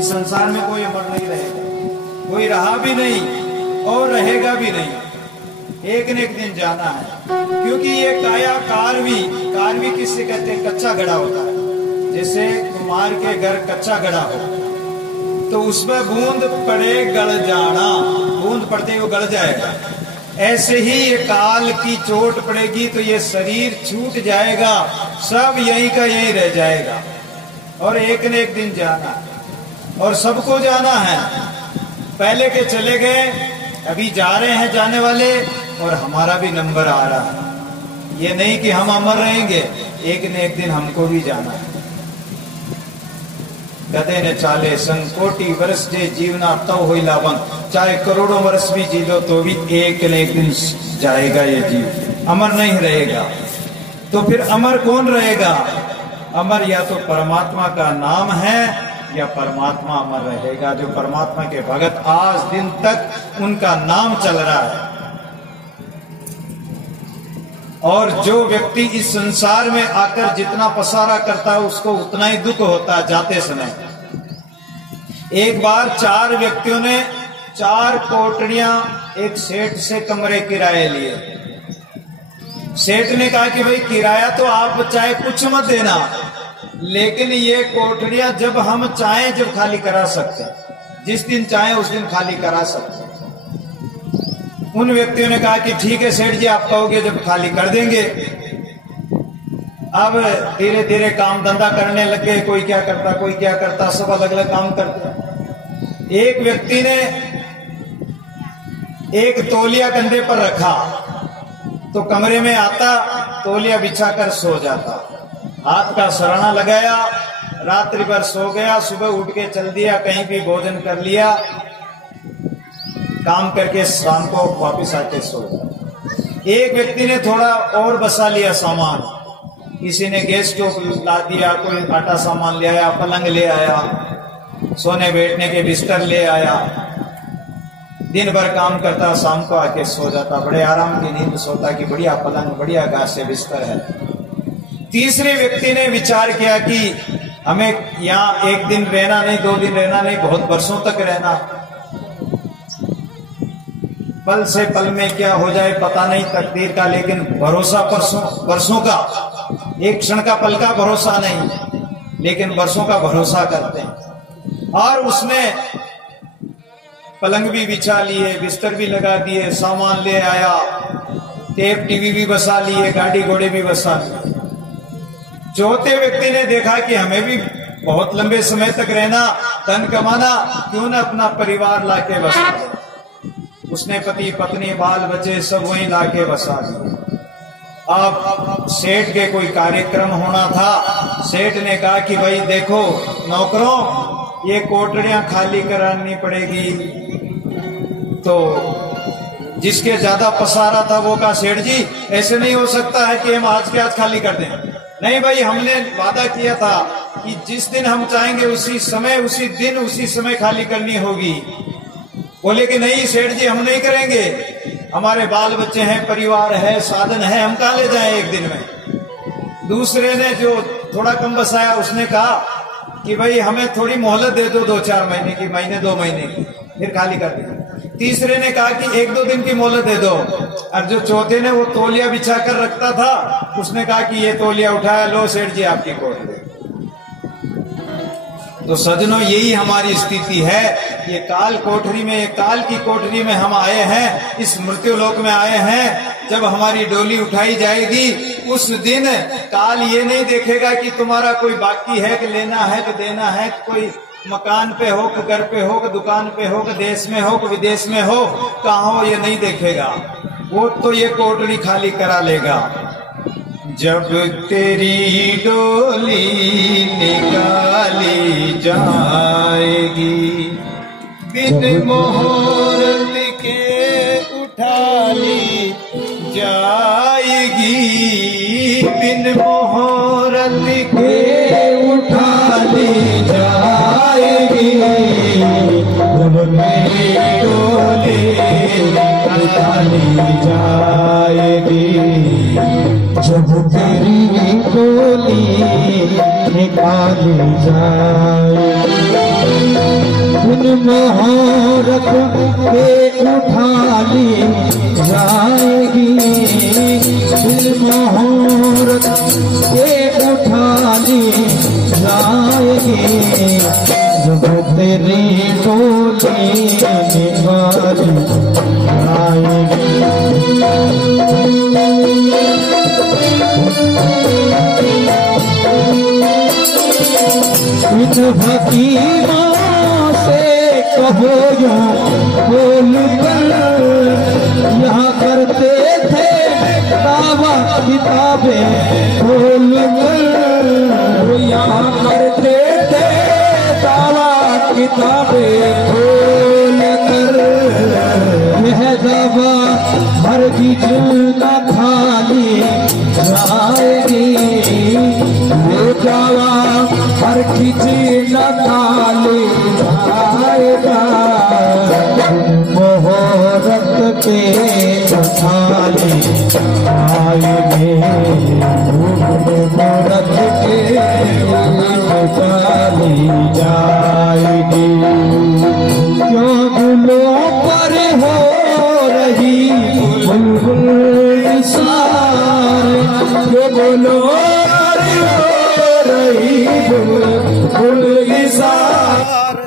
इस संसार में कोई अमर नहीं रहेगा, कोई रहा भी नहीं और रहेगा भी नहीं। एक न एक दिन जाना है, क्योंकि ये काया कारवी किससे कहते हैं? कच्चा घड़ा होता है। जैसे कुम्हार के घर कच्चा घड़ा हो तो उसमें बूंद पड़े गड़ जाना, बूंद पड़ते ही वो गड़ जाएगा। ऐसे ही ये काल की चोट पड़ेगी तो ये शरीर छूट जाएगा, सब यहीं का यहीं रह जाएगा। और एक न एक दिन जाना, और सबको जाना है। पहले के चले गए, अभी जा रहे हैं जाने वाले, और हमारा भी नंबर आ रहा है। ये नहीं कि हम अमर रहेंगे, एक न एक दिन हमको भी जाना है। गधे ने चाले संकोटि वर्ष जे जीवना तव हो लाभन, चाहे करोड़ों वर्ष भी जी लो तो भी एक न एक दिन जाएगा ये जीव, अमर नहीं रहेगा। तो फिर अमर कौन रहेगा? अमर या तो परमात्मा का नाम है या परमात्मा अमर रहेगा। जो परमात्मा के भगत आज दिन तक उनका नाम चल रहा है। और जो व्यक्ति इस संसार में आकर जितना पसारा करता है उसको उतना ही दुख होता है जाते समय। एक बार 4 व्यक्तियों ने 4 कोठरियां एक सेठ से कमरे किराए लिए। सेठ ने कहा कि भाई किराया तो आप चाहे कुछ मत देना, लेकिन ये कोठरियां जब हम चाहें जब खाली करा सकते हैं, जिस दिन चाहें उस दिन खाली करा सकते हैं। उन व्यक्तियों ने कहा कि ठीक है सेठ जी, आप कहोगे जब खाली कर देंगे। अब धीरे धीरे काम धंधा करने लग गए, कोई क्या करता कोई क्या करता, सब अलग अलग काम करते। एक व्यक्ति ने एक तौलिया कंधे पर रखा तो कमरे में आता, तौलिया बिछाकर सो जाता, हाथ का सराहना लगाया, रात्रि भर सो गया, सुबह उठ के चल दिया, कहीं भी भोजन कर लिया, काम करके शाम को वापस आके सो गया। एक व्यक्ति ने थोड़ा और बसा लिया सामान, किसी ने गैस स्टोव ला दिया, कोई आटा सामान ले आया, पलंग ले आया, सोने बैठने के बिस्तर ले आया, दिन भर काम करता, शाम को आके सो जाता, बड़े आराम की नींद सोता कि बढ़िया पलंग, बढ़िया घास से बिस्तर है। तीसरे व्यक्ति ने विचार किया कि हमें यहाँ एक दिन रहना नहीं, 2 दिन रहना नहीं, बहुत वर्षों तक रहना, पल से पल में क्या हो जाए पता नहीं तकदीर का, लेकिन भरोसा वर्षों का, एक क्षण का पल का भरोसा नहीं, लेकिन वर्षों का भरोसा करते हैं। और उसने पलंग भी बिछा लिए, बिस्तर भी लगा दिए, सामान ले आया, टेप टीवी भी बसा लिए, गाड़ी घोड़े भी बसा लिए। चौथे व्यक्ति ने देखा कि हमें भी बहुत लंबे समय तक रहना, धन कमाना, क्यों न अपना परिवार लाके बसा। उसने पति पत्नी बाल बच्चे सब वहीं लाके बसा दिए। अब सेठ के कोई कार्यक्रम होना था, सेठ ने कहा कि भाई देखो नौकरों, ये कोठरियां खाली करानी पड़ेगी। तो जिसके ज्यादा पसारा था वो कहा सेठ जी ऐसे नहीं हो सकता है कि हम आज के आज खाली कर दें। नहीं भाई, हमने वादा किया था कि जिस दिन हम चाहेंगे उसी समय, उसी दिन, उसी समय खाली करनी होगी। बोले कि नहीं सेठ जी, हम नहीं करेंगे, हमारे बाल बच्चे हैं, परिवार है, साधन है, हम कहाँ ले जाएं एक दिन में। दूसरे ने जो थोड़ा कम बसाया उसने कहा कि भाई हमें थोड़ी मोहलत दे दो, 2-4 महीने की, महीने 2 महीने की, फिर खाली कर देंगे। तीसरे ने कहा कि 1-2 दिन की मोहलत दे दो। और जो चौथे ने वो तौलिया बिछा कर रखता था, उसने कहा कि ये तौलिया उठाया, लो सेठ जी आपकी कोठरी। तो सजनों, यही हमारी स्थिति है। ये काल कोठरी में, काल की कोठरी में हम आए हैं, इस मृत्यु लोक में आए हैं। जब हमारी डोली उठाई जाएगी उस दिन काल ये नहीं देखेगा कि तुम्हारा कोई बाकी है कि लेना है कि देना है, कोई मकान पे हो कि घर पे हो कि दुकान पे हो कि देश में हो कि विदेश में हो, कहाँ हो, ये नहीं देखेगा। वो तो ये कोठरी खाली करा लेगा। जब तेरी डोली निकाली जाएगी, बिन मुहूर्त के उठा ली जाएगी, बिन मुहूर्त के उठा ली जाएगी। जब मेरी डोली निकाली जाएगी, जब तेरी डोली निकाली जाएगी। बिन मोहरत के उठा ली जाएगी, बिन मोहरत के उठा ली जाएगी, जब तेरी डोली निकाली आएगी। इन हकीमों से कहो यूं बोल कर, यहाँ करते थे दावा किताबें खोल कर, यहाँ करते थे दावा किताबें खोल कर, यह दावा हरगिज़ न खाली जाएगी, ये दावा हरगिज़ न खाली जाएगा, मोहरत के उठाले आएंगे, मोहरत के उठाले जाएगी। क्यों गुलों पर हो रही बुलबुल निसार, क्यों गुलों पर हो रही बुलबुल निसार,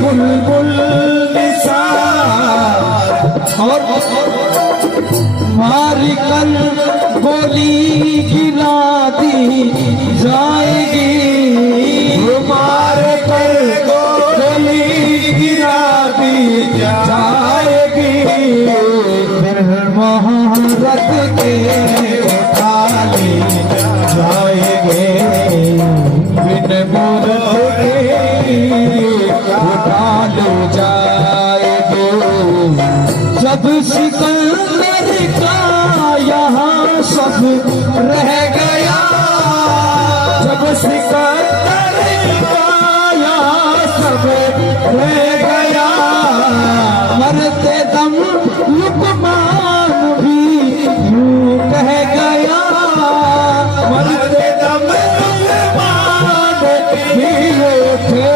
बुलबुल निसार, और मारी कर गोली गिरा दी जाएगी, मार कर गोली गिरा दी जाएगी, फिर मोहब्बत के उठा ली जाएंगे, बिन मोहब्बत के उठा ले जाएंगे, जब सिकंदर का यहाँ सब रह गया, जब सिकंदर का यहाँ सब रह गया, मरते दम लुकमान भी यूं कह गया, मरते दम लुकमान भी यूं कह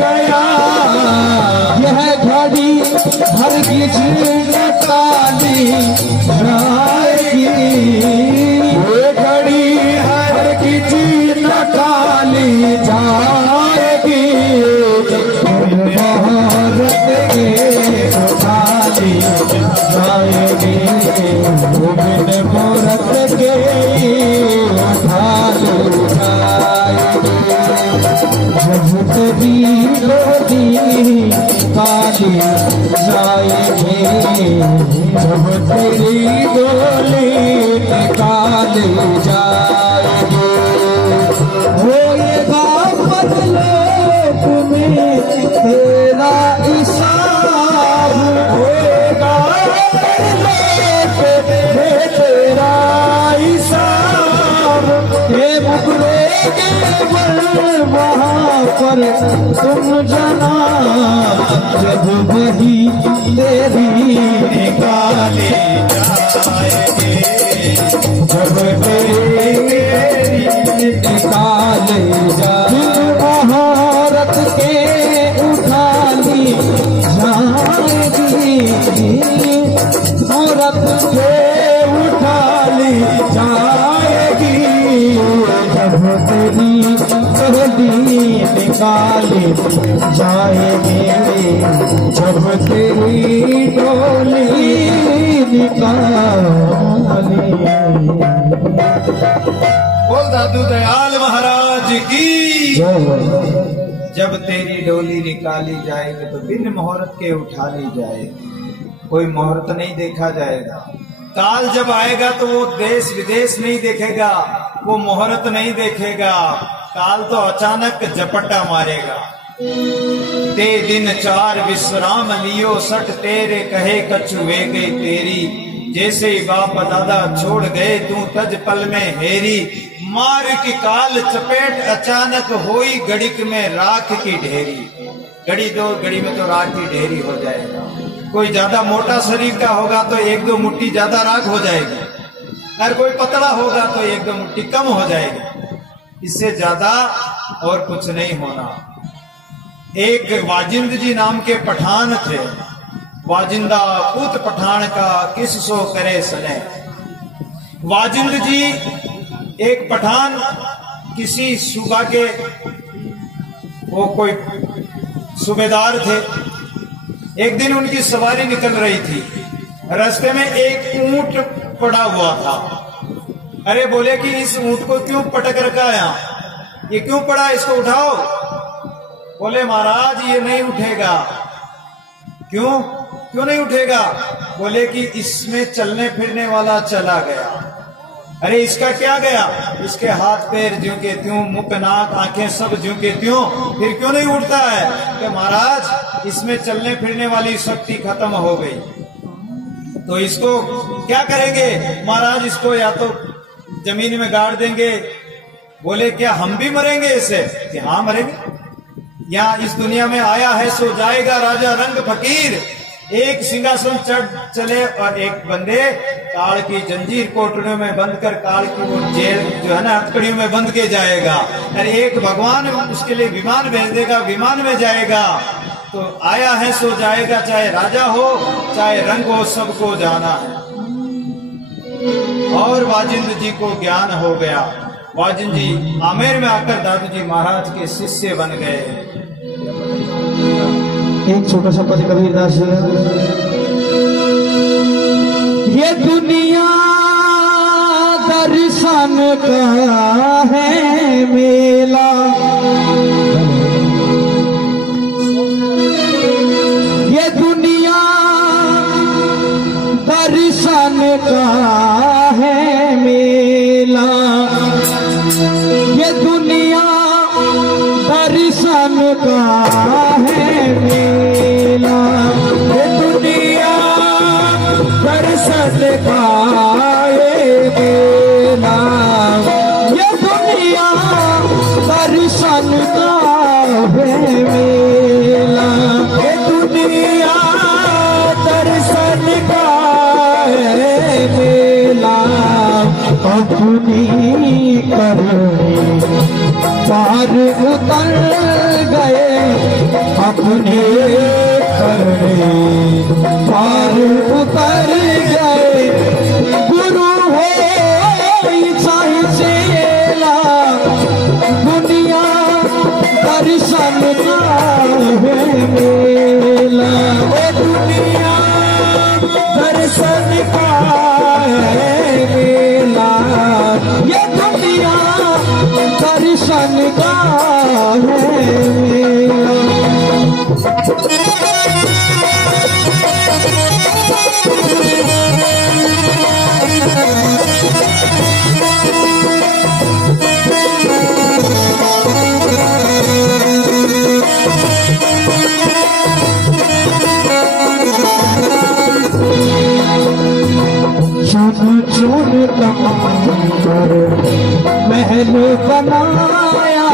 गया, यह घड़ी हरगिज़ न टाली जाएगी, ये घड़ी हरगिज़ न टाली जाएगी, मोहब्बत के उठाली जाएगी, बिन मोहब्बत के उठाली जाएगी, जब तेरी डोली काली जाएगी, जब तेरी डोली निकाली जाएगी, होएगा बदलोक में तेरा हिसाब, होएगा बदलोक में तेरा हिसाब, ये मुकरेगे वहाँ पर तुम जना, जब वही तेरी निकाली जाएगी, जब तेरी निकाली जाएगी, मोहरत के उठा ली जाएगी, मोहरत के उठा ली जाएगी, जब तेरी निकाली जाएगी, जब तेरी डोली निकाली। बोल दादू दयाल महाराज की। जब तेरी डोली निकाली जाएगी तो बिन मुहूर्त के उठा ली जाएगी, कोई मुहूर्त नहीं देखा जाएगा। काल जब आएगा तो वो देश विदेश नहीं देखेगा, वो मुहूर्त नहीं देखेगा। काल तो अचानक झपट्टा मारेगा। ते दिन चार विश्राम लियो, सट तेरे कहे कछु वे गई तेरी। जैसे ही बाप दादा छोड़ गए तू तज पल में हेरी। मार की काल चपेट अचानक होई, गड़िक में राख की ढेरी। घड़ी दो घड़ी में तो राख की ढेरी हो जाएगा। कोई ज्यादा मोटा शरीर का होगा तो एक दो मुट्ठी ज्यादा राख हो जाएगी, और कोई पतला होगा तो एक दो मुट्ठी कम हो जाएगी। इससे ज्यादा और कुछ नहीं होना। एक वाजिंद जी नाम के पठान थे। वाजिंदा पुत पठान का किस सो करे सने। वाजिंद जी एक पठान किसी सूबा के, वो कोई सूबेदार थे। एक दिन उनकी सवारी निकल रही थी, रास्ते में एक ऊंट पड़ा हुआ था। अरे बोले कि इस ऊंट को क्यों पटक रखा है, ये क्यों पड़ा, इसको उठाओ। बोले महाराज ये नहीं उठेगा। क्यों क्यों नहीं उठेगा? बोले कि इसमें चलने फिरने वाला चला गया। अरे इसका क्या गया? इसके हाथ पैर ज्यों के त्यों, मुख नाक आंखें सब ज्यों के त्यों, फिर क्यों नहीं उठता है? कि महाराज इसमें चलने फिरने वाली शक्ति खत्म हो गई। तो इसको क्या करेंगे? महाराज इसको या तो जमीन में गाड़ देंगे। बोले क्या हम भी मरेंगे इससे? कि हाँ मरेंगे। यहाँ इस दुनिया में आया है सो जाएगा राजा रंग फकीर। एक सिंहासन चढ़ चले और एक बंदे काल की जंजीर कोटड़ियों में बंद कर काल की वो जेल जो है ना हथकड़ियों में बंद के जाएगा। और एक भगवान उसके लिए विमान भेज देगा, विमान में जाएगा। तो आया है सो जाएगा, चाहे राजा हो चाहे रंग हो, सबको जाना है। और वाजिंद जी को ज्ञान हो गया। वाजिंद जी आमेर में आकर दादू जी महाराज के शिष्य बन गए। एक छोटा सा पद कबीरदास जी। ये दुनिया दर्शन का है मेला, ये दुनिया दर्शन का है मेला, ये दुनिया दर्शन का है मेला, ये दुनिया दर्शन का है मेला, ये दुनिया दर्शन का है मेला, ये दुनिया दर्शन का है मेला। अपनी करनी पार उतर गए, अपने करने पार उतर गए। गुरु हो चाहे चेला, दुनिया दर्शन का है मेला, दुनिया दर्शन का है मेला, ये दुनिया दर्शन का है मेला। चुन चुन कर महल बनाया,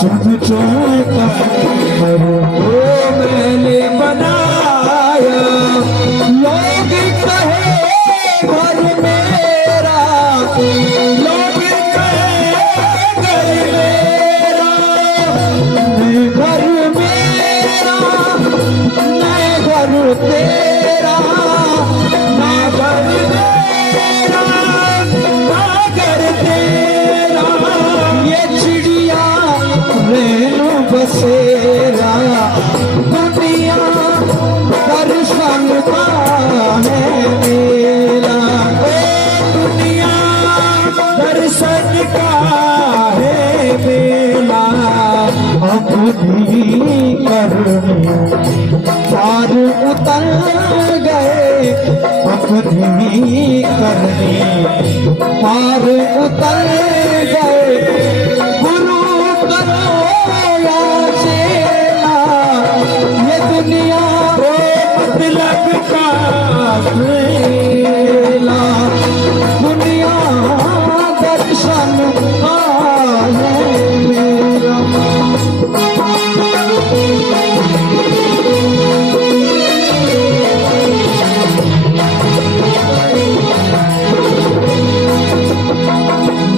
चुन चुन कर महल बनाया। लोग कहे घर मेरा, लोग कहे घर मेरा, नहीं घर मेरा, नहीं घर तेरा, ना घर तेरा, ना घर तेरा। ये चिड़िया रे अपनी करनी पार उतर गए। गुरु करो या चेला, ये दुनिया मतलब का खेला। दुनिया दर्शन का है मेरा।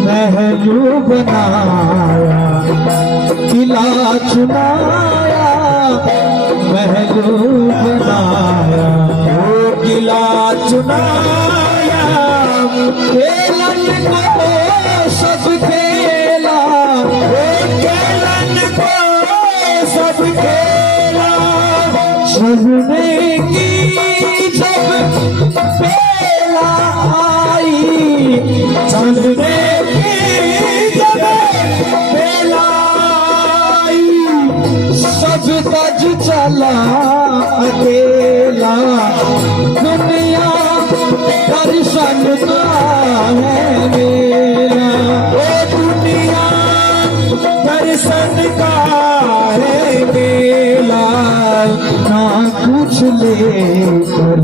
महलू बनाया किला चुनाया, महलू बनाया वो किला चुनाया। खेलन को सब खेला, खेलन को सब खेला। सजने की जब बेला आई, सजने सब तज चला अकेला। दुनिया दर्शन का है मेरा, ओ दुनिया दर्शन का है मेरा। ना कुछ लेकर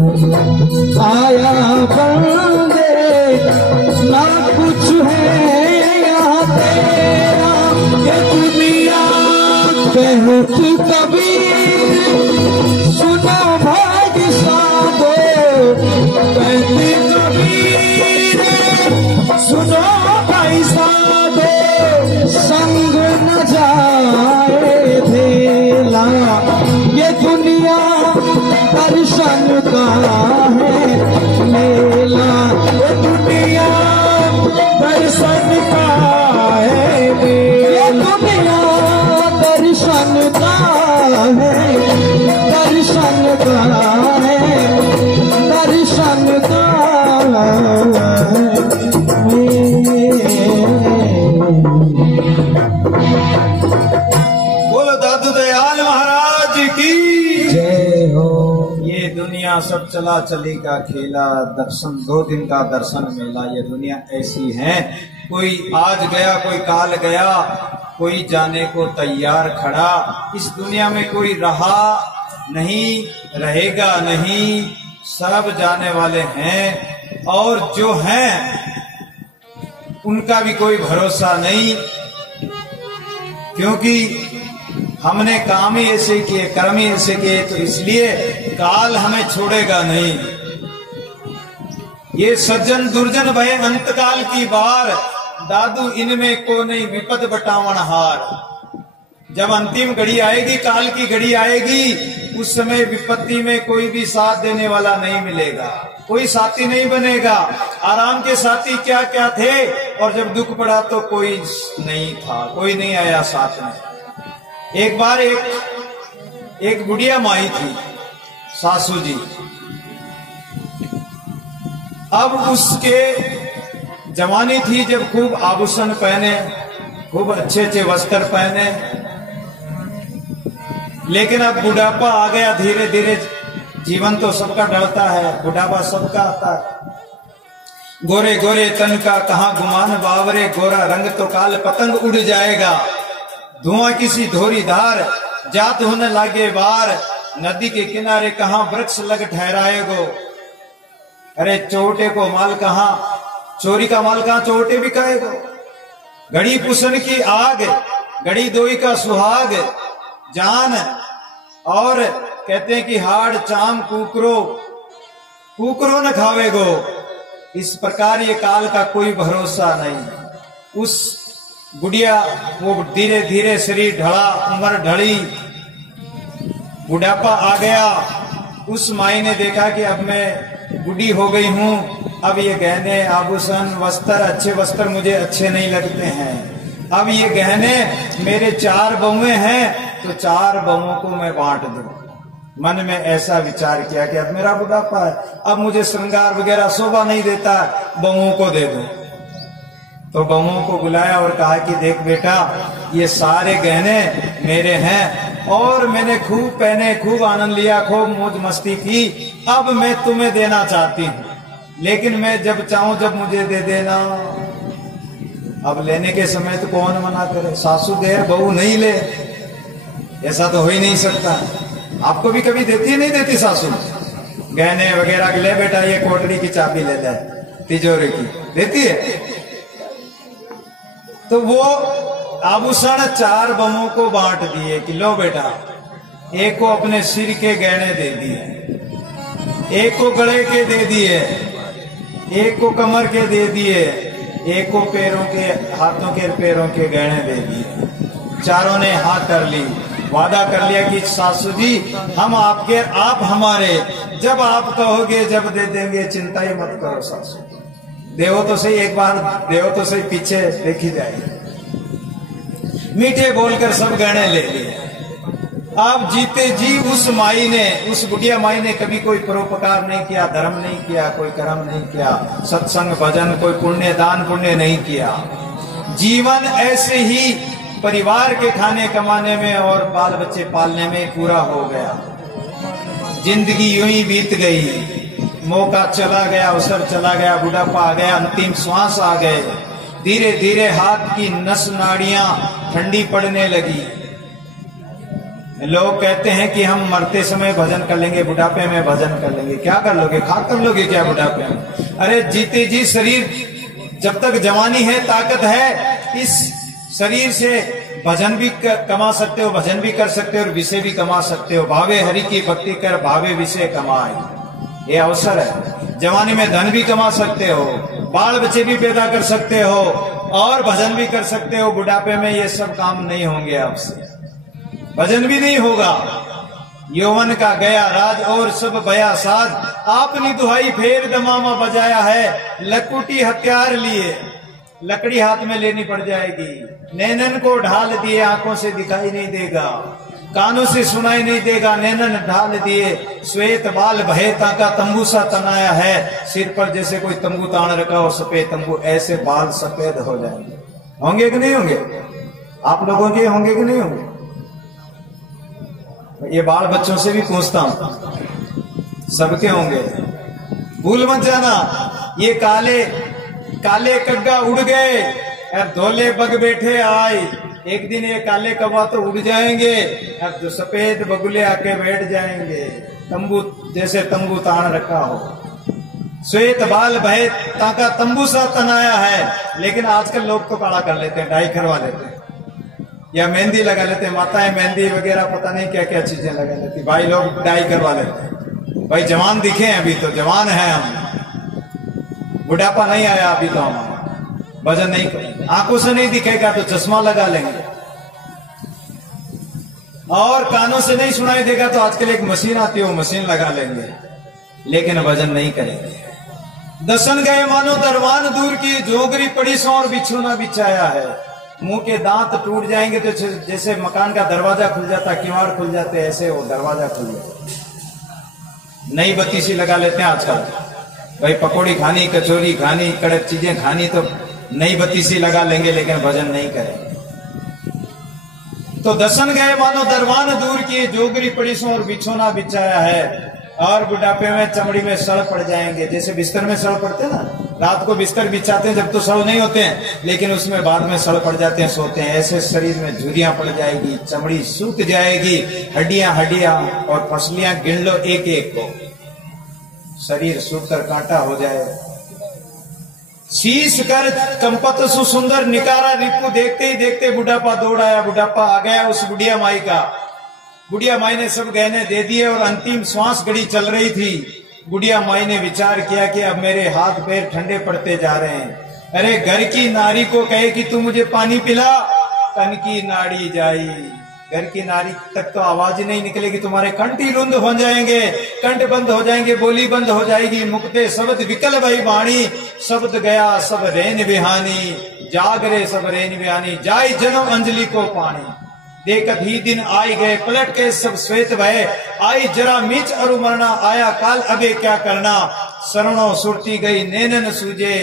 आया बंदे, ना कुछ है यहाँ तेरा। ये दुनिया कहती कबीर सुनो भाग्य साधो, कहती कबीर सुनो भाई साधो। संग न जाए भेला, ये दुनिया दर्शन का है मेला। ये दुनिया दर्शन का है मेला। दर्शन का है, दर्शन का है, दर्शन का बोलो दादू दयाल महाराज की जय हो। ये दुनिया सब चला चली का खेला, दर्शन 2 दिन का दर्शन मेला। ये दुनिया ऐसी है, कोई आज गया कोई काल गया, कोई जाने को तैयार खड़ा। इस दुनिया में कोई रहा नहीं, रहेगा नहीं, सब जाने वाले हैं। और जो हैं उनका भी कोई भरोसा नहीं, क्योंकि हमने काम ही ऐसे किए, कर्म ही ऐसे किए, तो इसलिए काल हमें छोड़ेगा नहीं। ये सज्जन दुर्जन भय अंतकाल की बार, दादू इनमें को नहीं विपद बटावन हार। जब अंतिम घड़ी आएगी, काल की घड़ी आएगी, उस समय विपत्ति में कोई भी साथ देने वाला नहीं मिलेगा, कोई साथी नहीं बनेगा। आराम के साथी क्या क्या थे, और जब दुख पड़ा तो कोई नहीं था, कोई नहीं आया साथ में। एक बार एक बुढ़िया माई थी, सासू जी। अब उसके जवानी थी जब खूब आभूषण पहने, खूब अच्छे अच्छे वस्त्र पहने, लेकिन अब बुढ़ापा आ गया धीरे धीरे। जीवन तो सबका डरता है, बुढ़ापा सबका आता है। गोरे गोरे तन का कहाँ गुमान बावरे, गोरा रंग तो काल पतंग उड़ जाएगा। धुआं किसी धोरी धार, जात होने लागे बार, नदी के किनारे कहाँ वृक्ष लग ठहराएगो। अरे चोटे को माल कहाँ, चोरी का माल कहाँ चोटे बिकाएगो। घड़ी पुसन की आग, घड़ी दोई का सुहाग जान, और कहते हैं कि हाड़ चाम कुकरो, कुकरो न खावेगो। इस प्रकार ये काल का कोई भरोसा नहीं। उस बुढ़िया वो धीरे धीरे शरीर ढला, उम्र ढली, बुढ़ापा आ गया। उस माई ने देखा कि अब मैं बूढ़ी हो गई हूं, अब ये गहने आभूषण वस्त्र, अच्छे वस्त्र मुझे अच्छे नहीं लगते हैं। अब ये गहने, मेरे 4 बहुएं हैं तो 4 बहुओं को मैं बांट दूं। मन में ऐसा विचार किया कि अब मेरा बुढ़ापा है, अब मुझे श्रृंगार वगैरह शोभा नहीं देता, बहुओं को दे दूं। तो बहुओं को बुलाया और कहा कि देख बेटा, ये सारे गहने मेरे हैं, और मैंने खूब पहने, खूब आनंद लिया, खूब मौज मस्ती की। अब मैं तुम्हें देना चाहती हूँ, लेकिन मैं जब चाहूं जब मुझे दे देना। अब लेने के समय तो कौन मना करे, सासू दे बहू नहीं ले, ऐसा तो हो ही नहीं सकता। आपको भी कभी देती है नहीं देती सासू? गहने वगैरह ले बेटा, ये कोठरी की चाबी ले ले, तिजोरी की, देती है। तो वो आभूषण 4 बमों को बांट दिए कि लो बेटा, एक को अपने सिर के गहने दे दिए, एक को गले के दे दिए, एक को कमर के दे दिए, एक को पैरों के, हाथों के पैरों के गहने दे दिए। चारों ने हाँ कर ली, वादा कर लिया कि सासू जी हम आपके, आप हमारे, जब आप कहोगे जब दे देंगे, चिंता ही मत करो सासू। देवो तो सही, एक बार देवो तो सही, पीछे देखी जाएगी। मीठे बोलकर सब गहने ले लिए। अब जीते जी उस माई ने, उस बुढ़िया माई ने कभी कोई परोपकार नहीं किया, धर्म नहीं किया, कोई कर्म नहीं किया, सत्संग भजन, कोई पुण्य दान पुण्य नहीं किया। जीवन ऐसे ही परिवार के खाने कमाने में और बाल बच्चे पालने में पूरा हो गया। जिंदगी यूं ही बीत गई, मौका चला गया, अवसर चला गया, बुढ़ापा आ गया, अंतिम श्वास आ गए। धीरे धीरे हाथ की नस नाड़ियां ठंडी पड़ने लगी। लोग कहते हैं कि हम मरते समय भजन कर लेंगे, बुढ़ापे में भजन कर लेंगे। क्या कर लोगे, खा कर लोगे क्या बुढ़ापे में? अरे जीते जी शरीर, जब तक जवानी है, ताकत है, इस शरीर से भजन भी कमा सकते हो, भजन भी कर सकते हो और विषय भी कमा सकते हो। भावे हरि की भक्ति कर, भावे विषय कमाए, ये अवसर है। जवानी में धन भी कमा सकते हो, बाल बच्चे भी पैदा कर सकते हो और भजन भी कर सकते हो। बुढ़ापे में ये सब काम नहीं होंगे आपसे, भजन भी नहीं होगा। यौवन का गया राज और सब बया साज, आपने दुहाई फेर दमामा बजाया है। लकुटी हथियार लिए, लकड़ी हाथ में लेनी पड़ जाएगी। नैनन को ढाल दिए, आंखों से दिखाई नहीं देगा, कानों से सुनाई नहीं देगा। नैनन ढाल दिए, श्वेत बाल भयता का तंबू सा तनाया है। सिर पर जैसे कोई तंबू तान रखा हो, सफेद तंबू, ऐसे बाल सफेद हो जाएंगे। होंगे कि नहीं होंगे? आप लोगों के होंगे कि नहीं होंगे? ये बाल बच्चों से भी पूछता हूं, सबके होंगे। भूल मत जाना, ये काले काले कग्गा उड़ गए और धोले बग बैठे आए। एक दिन ये काले कौवा तो उड़ जाएंगे और तो सफेद बगुले आके बैठ जाएंगे। तंबू जैसे तंबू तान रखा हो, श्वेत बाल भय ताका तंबू सा तनाया है। लेकिन आजकल लोग तो काला कर लेते हैं, डाई करवा लेते हैं या मेहंदी लगा लेते हैं। माताएं मेहंदी वगैरह पता नहीं क्या क्या चीजें लगा लेती, भाई लोग डाई करवा लेते हैं। भाई जवान दिखे, अभी तो जवान है हम, बुढ़ापा नहीं आया अभी तो हमारा। भजन नहीं कर, आंखों से नहीं दिखेगा तो चश्मा लगा लेंगे, और कानों से नहीं सुनाई देगा तो आजकल एक मशीन आती है, वो मशीन लगा लेंगे, लेकिन भजन नहीं करेंगे। दसन गए मानो दरवान दूर की, जोगरी पड़ी सो और बिछोना बिछाया है। मुंह के दांत टूट जाएंगे तो जैसे मकान का दरवाजा खुल जाता, किवाड़ खुल जाते, ऐसे वो दरवाजा खुल जाता। नई बत्ती सी लगा लेते हैं आजकल, भाई पकौड़ी खानी, कचौरी खानी, कड़क चीजें खानी तो नई बत्ती सी लगा लेंगे, लेकिन भजन नहीं करेंगे। तो दसन गए मानो दरवान दूर की, जोगरी पड़ी सो और बिछोना बिछाया है। और बुढ़ापे में चमड़ी में सड़ पड़ जाएंगे, जैसे बिस्तर में सड़ पड़ते हैं ना, रात को बिस्तर बिछाते हैं जब तो सड़ नहीं होते हैं, लेकिन उसमें बाद में सड़ पड़ जाते हैं, सोते हैं। ऐसे शरीर में झुर्रियां पड़ जाएगी, चमड़ी सूख जाएगी, हड्डियां हड्डियां और पसलियां गिन लो एक एक को, शरीर सूख कर कांटा हो जाए। शीश कर कंपत सुंदर निकारा रिपु, देखते ही देखते बुढ़ापा दौड़ आया। बुढ़ापा आ गया उस बुढ़िया माई का। बुढ़िया माई ने सब गहने दे दिए और अंतिम श्वास घड़ी चल रही थी। बुढ़िया माई ने विचार किया कि अब मेरे हाथ पैर ठंडे पड़ते जा रहे हैं। अरे घर की नारी को कहे कि तू मुझे पानी पिला, तन की नाड़ी जाई। घर की नारी तक तो आवाज नहीं निकलेगी, तुम्हारे कंठ ही रुंध हो जाएंगे, कंठ बंद हो जाएंगे, बोली बंद हो जाएगी। मुक्ते शब्द विकल भई वाणी, शब्द गया सब रेन बिहानी। जाग रे सब रेन बिहानी, जाई जन्म अंजलि को पानी। देखत ही दिन आई गए, पलट के सब श्वेत भय। आई जरा मीच अरु मरना, आया काल अबे क्या करना। शरणों सुरती गई नैनन सूझे,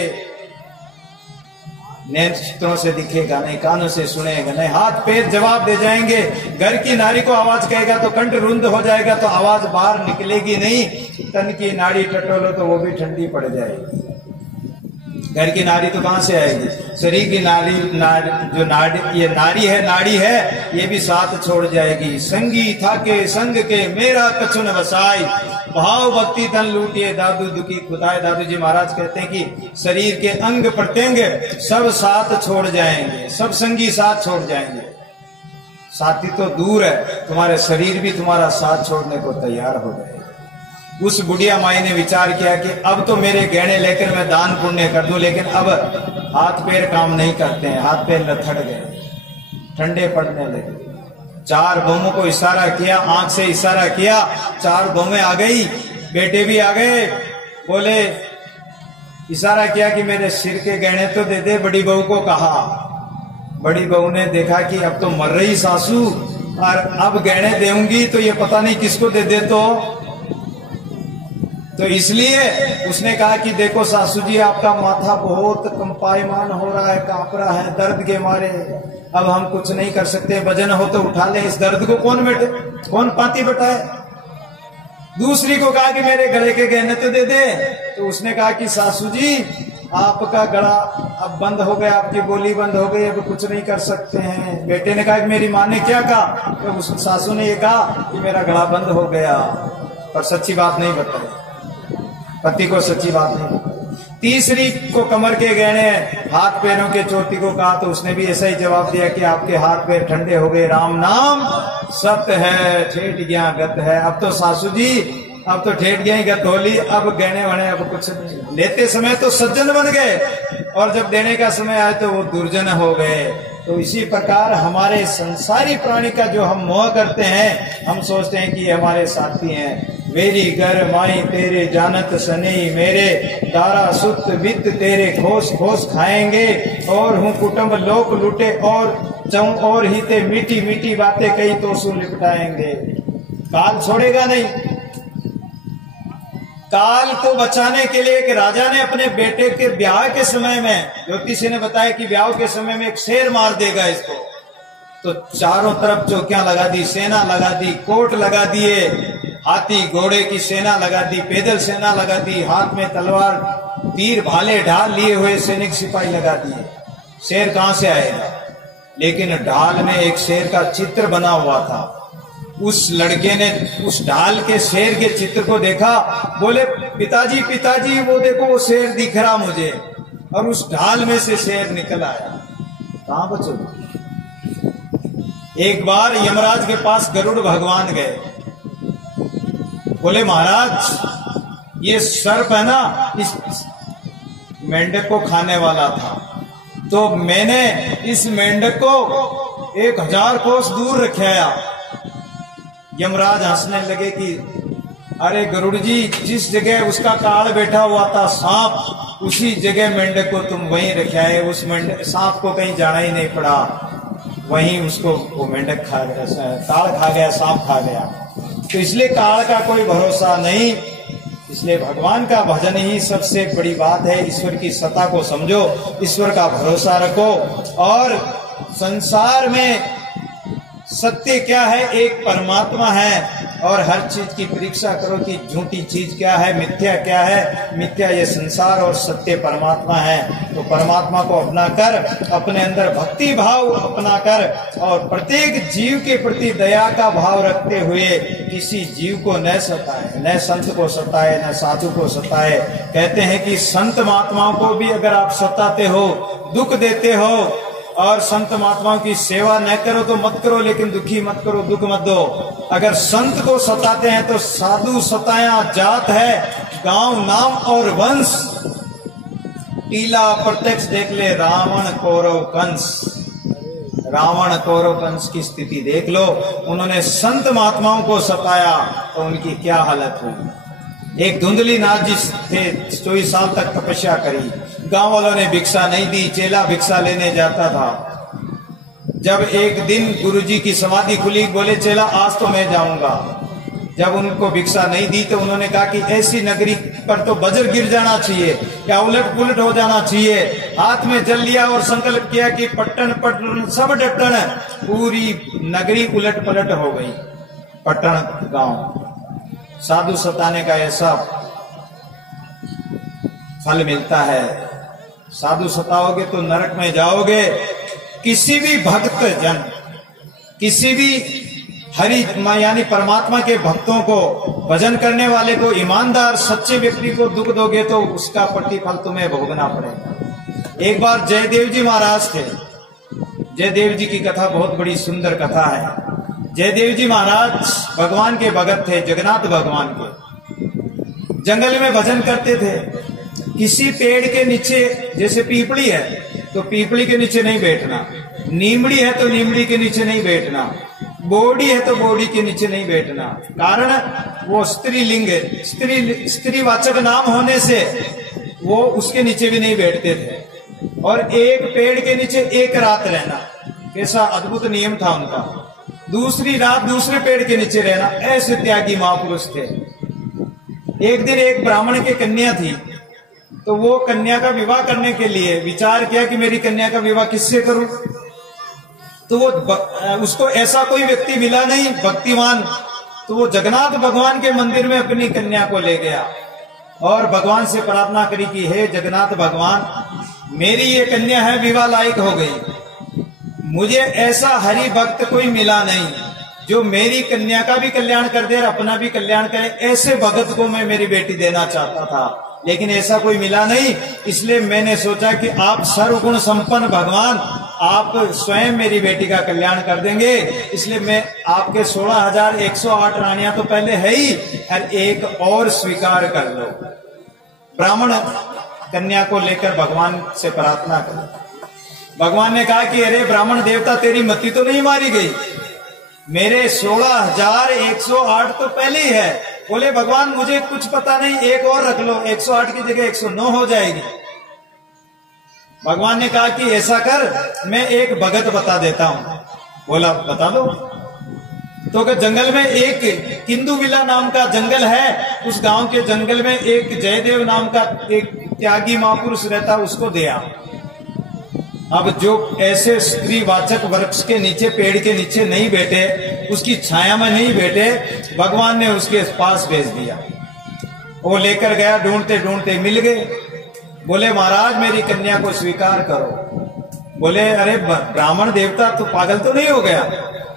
नेत्रों से दिखेगा नहीं, कानों से सुनेगा नहीं, हाथ पैर जवाब दे जाएंगे। घर की नारी को आवाज कहेगा तो कंठ रुंध हो जाएगा, तो आवाज बाहर निकलेगी नहीं। तन की नाड़ी टटोलो तो वो भी ठंडी पड़ जाएगी। घर की नारी तो कहां से आएगी? शरीर की जो नारी है, ये भी साथ छोड़ जाएगी। संगी थाके संग के मेरा कछुन वसाई, भाव भक्ति धन लूटिए दादू दुखी खुदाए। दादू जी महाराज कहते हैं कि शरीर के अंग प्रत्यंग सब साथ छोड़ जाएंगे, सब संगी साथ छोड़ जाएंगे। साथी तो दूर है, तुम्हारे शरीर भी तुम्हारा साथ छोड़ने को तैयार हो जाएगा। उस बुढ़िया माई ने विचार किया कि अब तो मेरे गहने लेकर मैं दान पुण्य कर दूं, लेकिन अब हाथ पैर काम नहीं करते हैं, हाथ पैर लथड़ गए, ठंडे पड़ने लगे। 4 बहुओं को इशारा किया, आंख से इशारा किया, 4 बहुएं आ गई, बेटे भी आ गए। बोले, इशारा किया कि मेरे सिर के गहने तो दे दे। बड़ी बहू को कहा, बड़ी बहू ने देखा कि अब तो मर रही सासू, और अब गहने देऊंगी तो ये पता नहीं किसको दे दे। तो इसलिए उसने कहा कि देखो सासू जी, आपका माथा बहुत कंपायमान हो रहा है, कांप रहा है दर्द के मारे, अब हम कुछ नहीं कर सकते, वजन हो तो उठा ले, इस दर्द को कौन पाती बैठाए। दूसरी को कहा कि मेरे गले के गहने तो दे दे। तो उसने कहा कि सासू जी, आपका गला अब बंद हो गया, आपकी बोली बंद हो गई, अब कुछ नहीं कर सकते हैं। बेटे ने कहा कि मेरी माँ ने क्या कहा? तो उस सासू ने ये कहा कि मेरा गला बंद हो गया, पर सच्ची बात नहीं बताई, पति को सच्ची बात नहीं। तीसरी को कमर के गहने, हाथ पैरों के चोटी को कहा, तो उसने भी ऐसा ही जवाब दिया कि आपके हाथ पैर ठंडे हो गए, राम नाम सत्य है, ठेठ गया गत है। अब तो सासू जी, अब तो ठेठ गया ही गत होली, अब गहने वने अब कुछ नहीं। लेते समय तो सज्जन बन गए, और जब देने का समय आया तो वो दुर्जन हो गए। तो इसी प्रकार हमारे संसारी प्राणी का जो हम मोह करते हैं, हम सोचते हैं कि हमारे साथी हैं। मेरी घर माई तेरे जानत सनई, मेरे तारा सुत वित्त तेरे खोस खोस खाएंगे। और हूँ कुटुंब लोक लूटे, और चौ और ही ते मीठी मीठी बातें कही तो सु लिपटाएंगे। काल छोड़ेगा नहीं। काल को बचाने के लिए एक राजा ने अपने बेटे के ब्याह के समय में, ज्योतिषी ने बताया कि ब्याह के समय में एक शेर मार देगा इसको। तो चारों तरफ चौकियां लगा दी, सेना लगा दी, कोट लगा दिए, हाथी घोड़े की सेना लगा दी, पैदल सेना लगा दी, हाथ में तलवार तीर भाले ढाल लिए हुए सैनिक सिपाही लगा दिए। शेर कहां से आएगा? लेकिन ढाल में एक शेर का चित्र बना हुआ था। उस लड़के ने उस ढाल के शेर के चित्र को देखा, बोले पिताजी पिताजी, वो देखो वो शेर दिख रहा मुझे। और उस ढाल में से शेर निकल आया। कहां बचो? एक बार यमराज के पास गरुड़ भगवान गए, बोले महाराज ये सर्प है ना, इस मेंढक को खाने वाला था, तो मैंने इस मेंढक को 1000 कोस दूर रखाया। यमराज हंसने लगे कि अरे गरुड़ जी, जिस जगह उसका काल बैठा हुआ था सांप, उसी जगह मेंढक को तुम वहीं रखाए। उस मेंढक सांप को कहीं जाना ही नहीं पड़ा, वहीं उसको वो मेंढक खा गया, काल खा गया, सांप खा गया। तो इसलिए काल का कोई भरोसा नहीं, इसलिए भगवान का भजन ही सबसे बड़ी बात है। ईश्वर की सत्ता को समझो, ईश्वर का भरोसा रखो, और संसार में सत्य क्या है? एक परमात्मा है। और हर चीज की परीक्षा करो कि झूठी चीज क्या है, मिथ्या क्या है। मिथ्या ये संसार और सत्य परमात्मा है। तो परमात्मा को अपना कर, अपने अंदर भक्ति भाव अपना कर, और प्रत्येक जीव के प्रति दया का भाव रखते हुए किसी जीव को न सताए, न संत को सताए, न साधु को सताए। कहते हैं कि संत महात्माओं को भी अगर आप सताते हो, दुख देते हो, और संत महात्माओं की सेवा न करो तो मत करो, लेकिन दुखी मत करो, दुख मत दो। अगर संत को सताते हैं तो साधु सताया जात है, गांव नाम और वंश। टीला प्रत्यक्ष देख ले रावण कौरव कंस। रावण कौरव कंस की स्थिति देख लो, उन्होंने संत महात्माओं को सताया तो उनकी क्या हालत हुई। एक धुंधली नाथ जी थे, 24 साल तक तपस्या करी, गांव वालों ने भिक्षा नहीं दी, चेला भिक्षा लेने जाता था। जब एक दिन गुरुजी की समाधि खुली, बोले चेला आज तो मैं जाऊंगा। जब उनको भिक्षा नहीं दी तो उन्होंने कहा कि ऐसी नगरी पर तो वज्र गिर जाना चाहिए या उलट पुलट हो जाना चाहिए। हाथ में जल लिया और संकल्प किया कि पट्टन पट्टन सब डट्टन, पूरी नगरी उलट पलट हो गई। पट्टन गांव साधु सताने का ऐसा फल मिलता है। साधु सताओगे तो नरक में जाओगे। किसी भी भक्त जन, किसी भी हरि यानी परमात्मा के भक्तों को, भजन करने वाले को, ईमानदार सच्चे व्यक्ति को दुख दोगे तो उसका प्रतिफल तुम्हें भोगना पड़ेगा। एक बार जयदेव जी महाराज थे। जयदेव जी की कथा बहुत बड़ी सुंदर कथा है। जयदेव जी महाराज भगवान के भगत थे, जगन्नाथ भगवान के। जंगल में भजन करते थे। किसी पेड़ के नीचे, जैसे पीपड़ी है तो पीपड़ी के नीचे नहीं बैठना, नीमड़ी है तो नीमड़ी के नीचे नहीं बैठना, बोड़ी है तो बोड़ी के नीचे नहीं बैठना। कारण वो स्त्रीलिंग, स्त्रीवाचक नाम होने से वो उसके नीचे भी नहीं बैठते थे। और एक पेड़ के नीचे एक रात रहना, कैसा अद्भुत नियम था उनका। दूसरी रात दूसरे पेड़ के नीचे रहना, ऐसे त्यागी महापुरुष थे। एक दिन एक ब्राह्मण की कन्या थी, तो वो कन्या का विवाह करने के लिए विचार किया कि मेरी कन्या का विवाह किससे करूं। तो वो उसको ऐसा कोई व्यक्ति मिला नहीं भक्तिमान, तो वो जगन्नाथ भगवान के मंदिर में अपनी कन्या को ले गया और भगवान से प्रार्थना करी कि हे जगन्नाथ भगवान, मेरी ये कन्या है विवाह लायक हो गई, मुझे ऐसा हरि भक्त कोई मिला नहीं जो मेरी कन्या का भी कल्याण कर दे और अपना भी कल्याण करे। ऐसे भगत को मैं मेरी बेटी देना चाहता था, लेकिन ऐसा कोई मिला नहीं। इसलिए मैंने सोचा कि आप सर्वगुण संपन्न भगवान, आप स्वयं मेरी बेटी का कल्याण कर देंगे। इसलिए मैं आपके 16,108 रानियां तो पहले है ही, और एक और स्वीकार कर लो। ब्राह्मण कन्या को लेकर भगवान से प्रार्थना कर। भगवान ने कहा कि अरे ब्राह्मण देवता, तेरी मति तो नहीं मारी गई, मेरे 16,108 तो पहले ही है। बोले भगवान मुझे कुछ पता नहीं, एक और रख लो, 108 की जगह 109 हो जाएगी। भगवान ने कहा कि ऐसा कर, मैं एक भगत बता देता हूं। बोला बता दो। तो जंगल में एक किंदुविला नाम का जंगल है, उस गांव के जंगल में एक जयदेव नाम का एक त्यागी महापुरुष रहता, उसको दिया। अब जो ऐसे स्त्रीवाचक वृक्ष के नीचे, पेड़ के नीचे नहीं बैठे, उसकी छाया में नहीं बैठे, भगवान ने उसके पास भेज दिया। वो लेकर गया, ढूंढते ढूंढते मिल गए। बोले महाराज मेरी कन्या को स्वीकार करो। बोले अरे ब्राह्मण देवता तू पागल तो नहीं हो गया?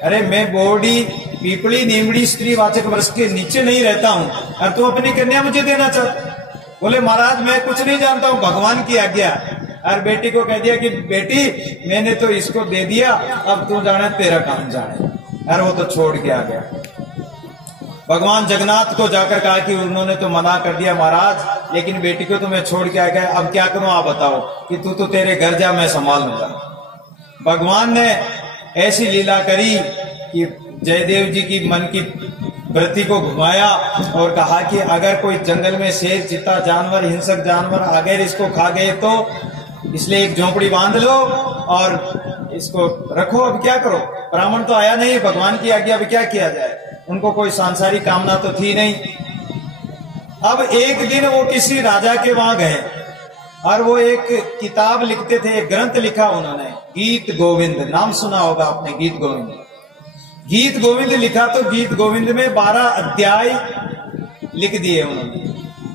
अरे मैं बोड़ी, पीपड़ी, नीमड़ी, स्त्रीवाचक वृक्ष के नीचे नहीं रहता हूं और तू अपनी कन्या मुझे देना चाहता। बोले महाराज मैं कुछ नहीं जानता हूं, भगवान की आज्ञा। और बेटी को कह दिया कि बेटी मैंने तो इसको दे दिया, अब तू जाने तेरा काम जाने। और वो तो छोड़ के आ गया। भगवान जगन्नाथ को जाकर कहा कि उन्होंने तो मना कर दिया महाराज, लेकिन बेटी को तो मैं छोड़ के आ गया, अब क्या करूं आप बताओ। कि तू तो तेरे घर जा, मैं संभाल लूंगा। भगवान ने ऐसी लीला करी कि जयदेव जी की मन की वृत्ति को घुमाया और कहा कि अगर कोई जंगल में शेर, चीता जानवर, हिंसक जानवर अगर इसको खा गए तो इसलिए एक झोंपड़ी बांध लो और इसको रखो। अब क्या करो, ब्राह्मण तो आया नहीं, भगवान की आज्ञा, अब क्या किया जाए। उनको कोई सांसारिक कामना तो थी नहीं। अब एक दिन वो किसी राजा के वहां गए और वो एक किताब लिखते थे, एक ग्रंथ लिखा उन्होंने, गीत गोविंद। नाम सुना होगा आपने, गीत गोविंद। गीत गोविंद लिखा तो गीत गोविंद में 12 अध्याय लिख दिए उन्होंने।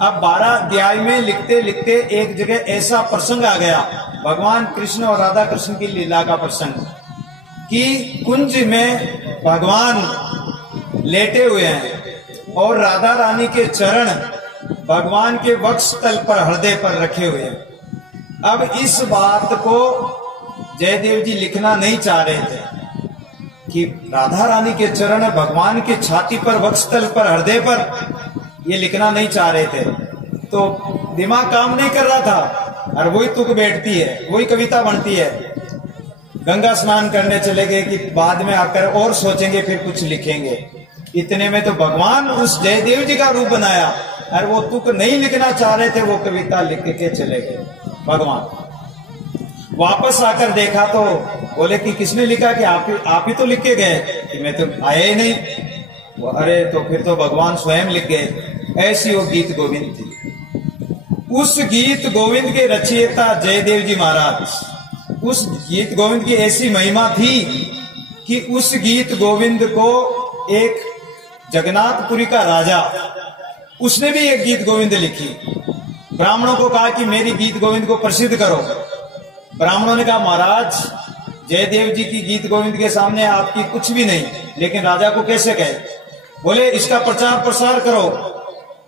अब 12 अध्याय में लिखते लिखते एक जगह ऐसा प्रसंग आ गया, भगवान कृष्ण और राधा कृष्ण की लीला का प्रसंग, कि कुंज में भगवान लेटे हुए हैं और राधा रानी के चरण भगवान के वक्ष तल पर, हृदय पर रखे हुए हैं। अब इस बात को जयदेव जी लिखना नहीं चाह रहे थे कि राधा रानी के चरण भगवान के छाती पर, वक्ष तल पर, हृदय पर, ये लिखना नहीं चाह रहे थे। तो दिमाग काम नहीं कर रहा था और वही तुक बैठती है, वही कविता बनती है। गंगा स्नान करने चले गए कि बाद में आकर और सोचेंगे, फिर कुछ लिखेंगे। इतने में तो भगवान उस जयदेव जी का रूप बनाया और वो तुक नहीं लिखना चाह रहे थे, वो कविता लिख के चले गए। भगवान वापस आकर देखा तो बोले कि किसने लिखा? कि आप ही तो लिख के गए। कि मैं तो आया ही नहीं। अरे तो फिर तो भगवान स्वयं लिख गए। ऐसी वो गीत गोविंद थी। उस गीत गोविंद के रचयिता जयदेव जी महाराज, उस गीत गोविंद की ऐसी महिमा थी कि उस गीत गोविंद को एक जगन्नाथपुरी का राजा, उसने भी एक गीत गोविंद लिखी। ब्राह्मणों को कहा कि मेरी गीत गोविंद को प्रसिद्ध करो। ब्राह्मणों ने कहा महाराज जयदेव जी की गीत गोविंद के सामने आपकी कुछ भी नहीं, लेकिन राजा को कैसे कहे? बोले इसका प्रचार प्रसार करो।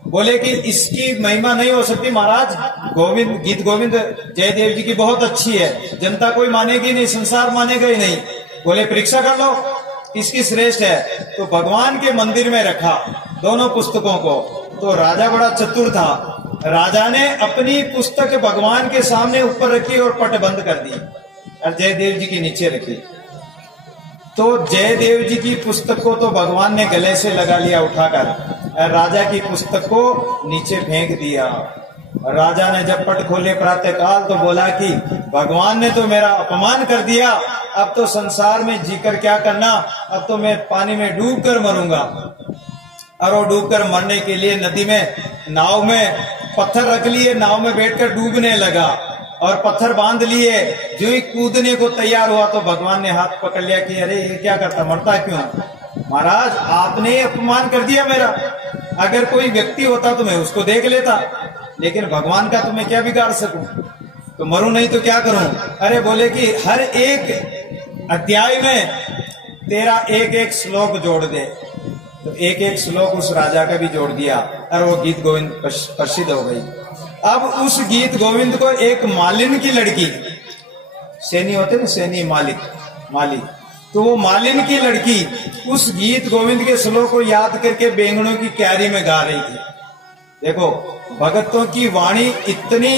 बोले कि इसकी महिमा नहीं हो सकती महाराज, गोविंद गीत गोविंद जयदेव जी की बहुत अच्छी है, जनता कोई मानेगी नहीं, संसार मानेगा ही नहीं। बोले परीक्षा कर लो, इसकी श्रेष्ठ है। तो भगवान के मंदिर में रखा दोनों पुस्तकों को। तो राजा बड़ा चतुर था, राजा ने अपनी पुस्तक भगवान के सामने ऊपर रखी और पट बंद कर दी और जयदेव जी की नीचे रखी। तो जयदेव जी की पुस्तक को तो भगवान ने गले से लगा लिया उठाकर, और राजा की पुस्तक को नीचे फेंक दिया। और राजा ने जब पट खोले प्रातःकाल तो बोला कि भगवान ने तो मेरा अपमान कर दिया, अब तो संसार में जीकर क्या करना, अब तो मैं पानी में डूब कर मरूंगा। और वो डूब कर मरने के लिए नदी में नाव में पत्थर रख लिए, नाव में बैठकर डूबने लगा और पत्थर बांध लिए। जो ही कूदने को तैयार हुआ तो भगवान ने हाथ पकड़ लिया कि अरे ये क्या करता, मरता क्यों? महाराज आपने अपमान कर दिया मेरा, अगर कोई व्यक्ति होता तो मैं उसको देख लेता, लेकिन भगवान का तो मैं क्या बिगाड़ सकूं, तो मरूं नहीं तो क्या करूं? अरे बोले कि हर एक अध्याय में तेरा एक एक श्लोक जोड़ दे। तो एक एक श्लोक उस राजा का भी जोड़ दिया और वो गीत गोविंद प्रसिद्ध हो गई। अब उस गीत गोविंद को एक मालिन की लड़की, सैनी होते ना सैनी, मालिक, तो वो मालिन की लड़की उस गीत गोविंद के श्लोक को याद करके बेंगनों की क्यारी में गा रही थी। देखो भगतों की वाणी इतनी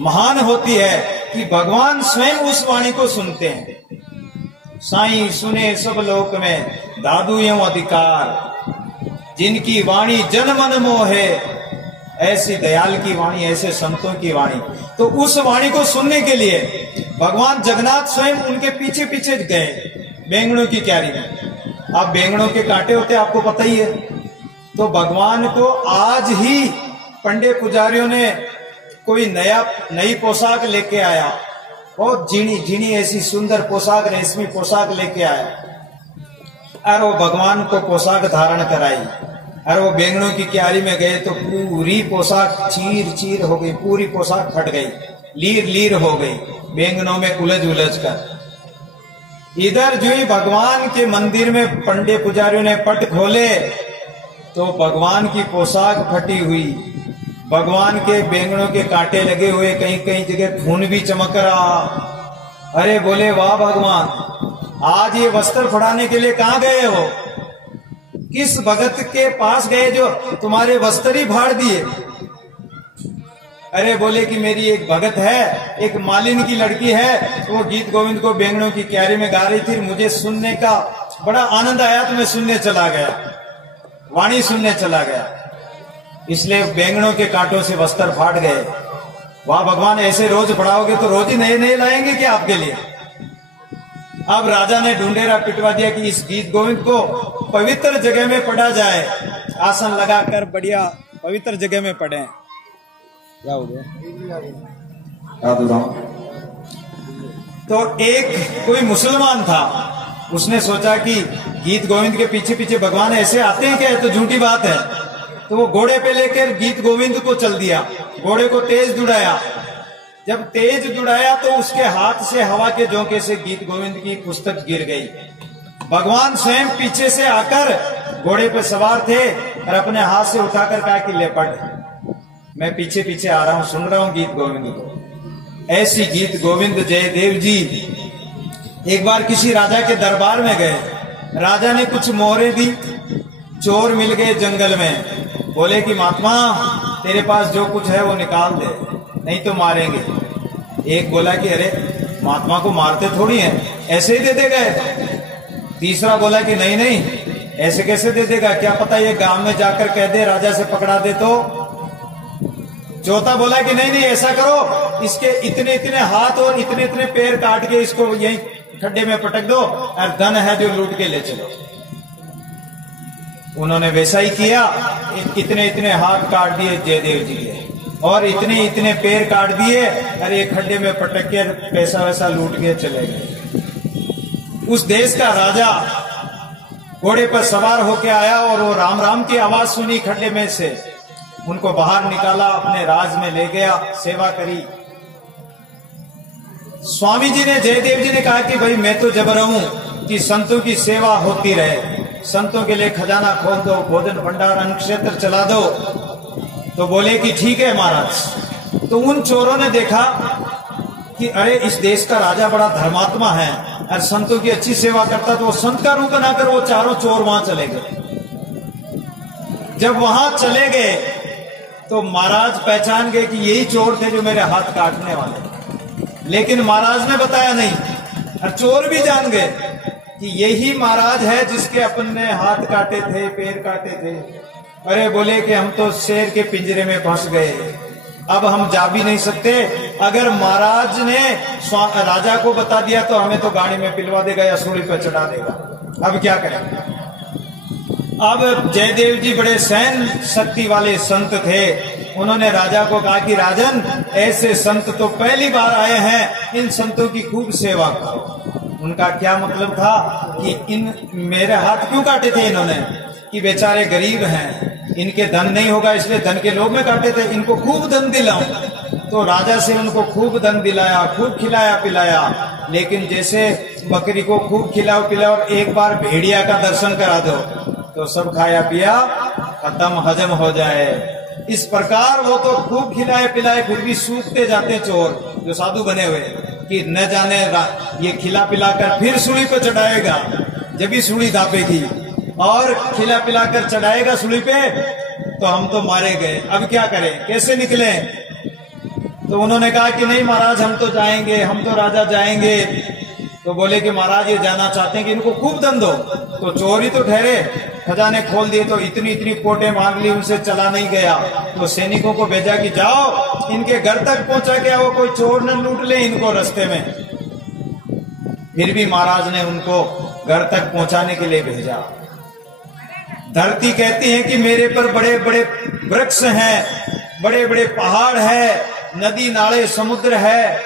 महान होती है कि भगवान स्वयं उस वाणी को सुनते हैं। साईं सुने सब लोक में दादू एवं अधिकार, जिनकी वाणी जन मन मोहे, ऐसी दयाल की वाणी, ऐसे संतों की वाणी। तो उस वाणी को सुनने के लिए भगवान जगन्नाथ स्वयं उनके पीछे पीछे गए बेंगनों की क्यारी में। अब बेंगनों के कांटे होते आपको पता ही है। तो भगवान को आज ही पंडे पुजारियों ने कोई नई पोशाक लेके आया, बहुत झीणी ऐसी सुंदर पोशाक, रेशमी पोशाक लेके आया और वो भगवान को पोशाक धारण कराई। और वो बेंगनों की क्यारी में गए तो पूरी पोशाक चीर हो गई, पूरी पोशाक फट गई, लीर हो गई बेंगनों में उलझ कर। इधर जो ही भगवान के मंदिर में पंडे पुजारियों ने पट खोले तो भगवान की पोशाक फटी हुई, भगवान के बेंगनों के कांटे लगे हुए, कहीं जगह खून भी चमक रहा। अरे बोले वाह भगवान, आज ये वस्त्र फड़ाने के लिए कहां गए हो? किस भगत के पास गए जो तुम्हारे वस्त्र ही फाड़ दिए? अरे बोले कि मेरी एक भगत है, एक मालिन की लड़की है, वो गीत गोविंद को बेंगनों की क्यारी में गा रही थी, मुझे सुनने का बड़ा आनंद आया तो मैं सुनने चला गया, वाणी सुनने चला गया, इसलिए बेंगनों के कांटों से वस्त्र फाड़ गए। वाह भगवान, ऐसे रोज पढ़ाओगे तो रोज ही नए लाएंगे क्या आपके लिए? अब राजा ने ढूंढेरा पिटवा दिया कि इस गीत गोविंद को पवित्र जगह में पढ़ा जाए, आसन लगाकर बढ़िया पवित्र जगह में पढ़े। क्या हो गया? तो एक कोई मुसलमान था, उसने सोचा कि गीत गोविंद के पीछे पीछे भगवान ऐसे आते हैं क्या? तो झूठी बात है। तो वो घोड़े पे लेकर गीत गोविंद को चल दिया, घोड़े को तेज दुड़ाया। जब तेज दुड़ाया तो उसके हाथ से हवा के झोंके से गीत गोविंद की पुस्तक गिर गई। भगवान स्वयं पीछे से आकर घोड़े पे सवार थे और अपने हाथ से उठाकर कहा कि ले पढ़, मैं पीछे पीछे आ रहा हूं, सुन रहा हूं गीत गोविंद को। ऐसी गीत गोविंद जयदेव जी एक बार किसी राजा के दरबार में गए, राजा ने कुछ मोहरें दी, चोर मिल गए जंगल में, बोले कि महात्मा तेरे पास जो कुछ है वो निकाल दे, नहीं तो मारेंगे। एक बोला कि अरे महात्मा को मारते थोड़ी हैं, ऐसे ही दे देगा। तीसरा बोला कि नहीं ऐसे कैसे दे देगा, क्या पता ये गांव में जाकर कह दे राजा से पकड़ा दे तो। चौथा बोला कि नहीं ऐसा करो, इसके इतने इतने हाथ और इतने इतने पैर काट के इसको यहीं खड्डे में पटक दो और धन है जो लूट के ले चलो। उन्होंने वैसा ही किया। इतने इतने हाथ काट दिए जयदेव जी के, और इतने इतने पैर काट दिए, और एक खड्डे में पटक के पैसा वैसा लूट के चले गए। उस देश का राजा घोड़े पर सवार होके आया और वो राम राम की आवाज सुनी खड्डे में से, उनको बाहर निकाला, अपने राज में ले गया, सेवा करी। स्वामी जी ने, जयदेव जी ने कहा कि भाई मैं तो जबर हूं कि संतों की सेवा होती रहे, संतों के लिए खजाना खोल दो, भोजन भंडार अन्न क्षेत्र चला दो। तो बोले कि ठीक है महाराज। तो उन चोरों ने देखा कि अरे इस देश का राजा बड़ा धर्मात्मा है और संतों की अच्छी सेवा करता, तो वो संत का रूप बनाकर वो चारों चोर वहां चले गए। जब वहां चले गए तो महाराज पहचान गए कि यही चोर थे जो मेरे हाथ काटने वाले, लेकिन महाराज ने बताया नहीं, और चोर भी जान गए कि यही महाराज है जिसके अपन ने हाथ काटे थे, पैर काटे थे। अरे बोले कि हम तो शेर के पिंजरे में फंस गए, अब हम जा भी नहीं सकते। अगर महाराज ने राजा को बता दिया तो हमें तो गाड़ी में पिलवा देगा या सूली पर चढ़ा देगा, अब क्या करेंगे। अब जयदेव जी बड़े सहन शक्ति वाले संत थे, उन्होंने राजा को कहा कि राजन, ऐसे संत तो पहली बार आए हैं, इन संतों की खूब सेवा करो। उनका क्या मतलब था कि इन मेरे हाथ क्यों काटे थे इन्होंने, कि बेचारे गरीब हैं, इनके धन नहीं होगा इसलिए धन के लोभ में काटे थे, इनको खूब धन दिलाऊं। तो राजा से उनको खूब धन दिलाया, खूब खिलाया पिलाया, लेकिन जैसे बकरी को खूब खिलाओ पिलाओ और एक बार भेड़िया का दर्शन करा दो तो सब खाया पिया खत्म, हजम हो जाए। इस प्रकार वो तो खूब खिलाए पिलाए फिर भी सूखते जाते चोर जो साधु बने हुए, कि न जाने ये खिला पिलाकर फिर सूली पे चढ़ाएगा, जब भी सूली दापेगी, और खिला पिलाकर चढ़ाएगा सूली पे तो हम तो मारे गए, अब क्या करें, कैसे निकले। तो उन्होंने कहा कि नहीं महाराज, हम तो जाएंगे, हम तो राजा जाएंगे। तो बोले कि महाराज ये जाना चाहते हैं कि इनको खूब धन दो। तो चोरी तो ठहरे, खजाने खोल दिए, तो इतनी इतनी पोटे मांग ली, उनसे चला नहीं गया। तो सैनिकों को भेजा कि जाओ इनके घर तक पहुंचा के आओ, कोई चोर न लूट ले इनको रास्ते में। फिर भी महाराज ने उनको घर तक पहुंचाने के लिए भेजा। धरती कहती है कि मेरे पर बड़े बड़े वृक्ष हैं, बड़े बड़े पहाड़ है, नदी नाले समुद्र है,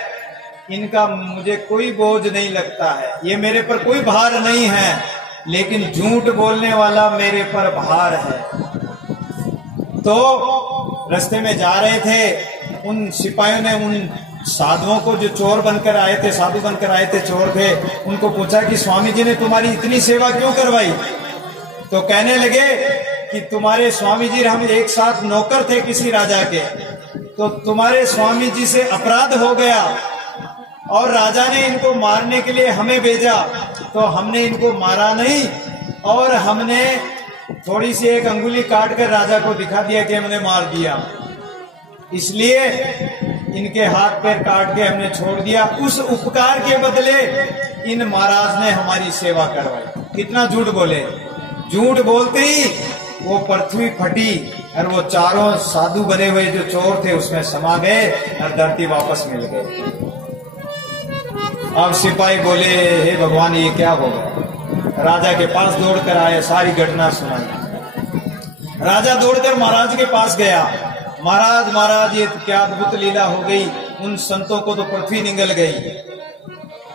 इनका मुझे कोई बोझ नहीं लगता है, ये मेरे पर कोई भार नहीं है, लेकिन झूठ बोलने वाला मेरे पर भार है। तो रास्ते में जा रहे थे, उन सिपाहियों ने उन साधुओं को, जो चोर बनकर आए थे, साधु बनकर आए थे, चोर थे, उनको पूछा कि स्वामी जी ने तुम्हारी इतनी सेवा क्यों करवाई। तो कहने लगे कि तुम्हारे स्वामी जी, हम एक साथ नौकर थे किसी राजा के, तो तुम्हारे स्वामी जी से अपराध हो गया और राजा ने इनको मारने के लिए हमें भेजा, तो हमने इनको मारा नहीं, और हमने थोड़ी सी एक अंगुली काट कर राजा को दिखा दिया कि हमने मार दिया, इसलिए इनके हाथ पैर काट के हमने छोड़ दिया। उस उपकार के बदले इन महाराज ने हमारी सेवा करवाई। कितना झूठ बोले, झूठ बोलते ही वो पृथ्वी फटी और वो चारों साधु बने हुए जो चोर थे उसमें समा गए और धरती वापस मिल गए। अब सिपाही बोले, हे भगवान ये क्या होगा। राजा के पास दौड़कर आए, सारी घटना सुनाई। राजा दौड़कर महाराज के पास गया, महाराज महाराज ये क्या अद्भुत लीला हो गई, उन संतों को तो पृथ्वी निगल गई।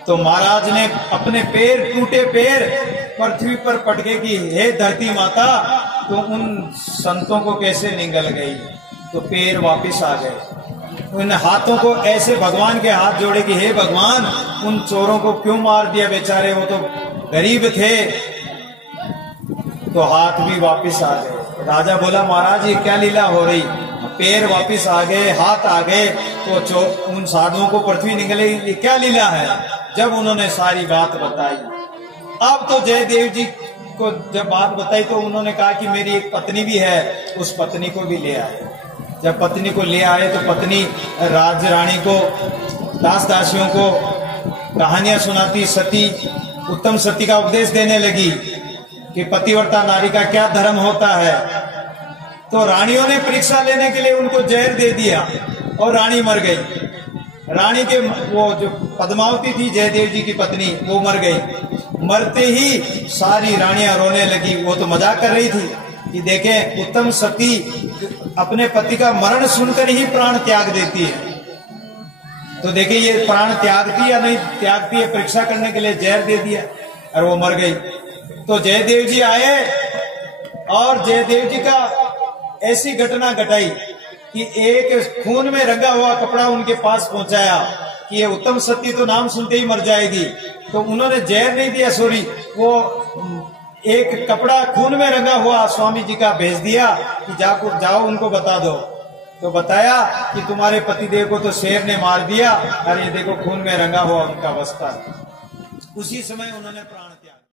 तो महाराज ने अपने पैर, टूटे पैर पृथ्वी पर पटके की, हे धरती माता तो उन संतों को कैसे निगल गई। तो पैर वापिस आ गए। उन हाथों को ऐसे भगवान के हाथ जोड़े कि हे भगवान उन चोरों को क्यों मार दिया, बेचारे वो तो गरीब थे। तो हाथ भी वापिस आ गए। राजा बोला महाराज ये क्या लीला हो रही, पैर वापिस आ गए, हाथ आ गए, तो उन साधुओं को पृथ्वी निकले, ये क्या लीला है। जब उन्होंने सारी बात बताई, अब तो जयदेव जी को जब बात बताई तो उन्होंने कहा कि मेरी एक पत्नी भी है, उस पत्नी को भी ले आए। जब पत्नी को ले आए तो पत्नी राज रानी को, दास दासियों को कहानियां सुनाती, सती, उत्तम सती का उपदेश देने लगी कि पतिव्रता नारी का क्या धर्म होता है। तो रानियों ने परीक्षा लेने के लिए उनको जहर दे दिया और रानी मर गई। रानी के वो जो पद्मावती थी जयदेव जी की पत्नी, वो मर गई। मरते ही सारी रानियां रोने लगी। वो तो मजाक कर रही थी कि देखें उत्तम सती अपने पति का मरण सुनकर ही प्राण त्याग देती है, तो देखिए ये प्राण त्यागती या नहीं त्यागती है, परीक्षा करने के लिए जहर दे दिया और वो मर गई। तो जयदेव जी आए और जयदेव जी का ऐसी घटना घटाई कि एक खून में रंगा हुआ कपड़ा उनके पास पहुंचाया कि ये उत्तम सती तो नाम सुनते ही मर जाएगी। तो उन्होंने जहर नहीं दिया, सॉरी, वो एक कपड़ा खून में रंगा हुआ स्वामी जी का भेज दिया कि जाओ उनको बता दो। तो बताया कि तुम्हारे पतिदेव को तो शेर ने मार दिया और ये देखो खून में रंगा हुआ उनका वस्त्र। उसी समय उन्होंने प्राण त्याग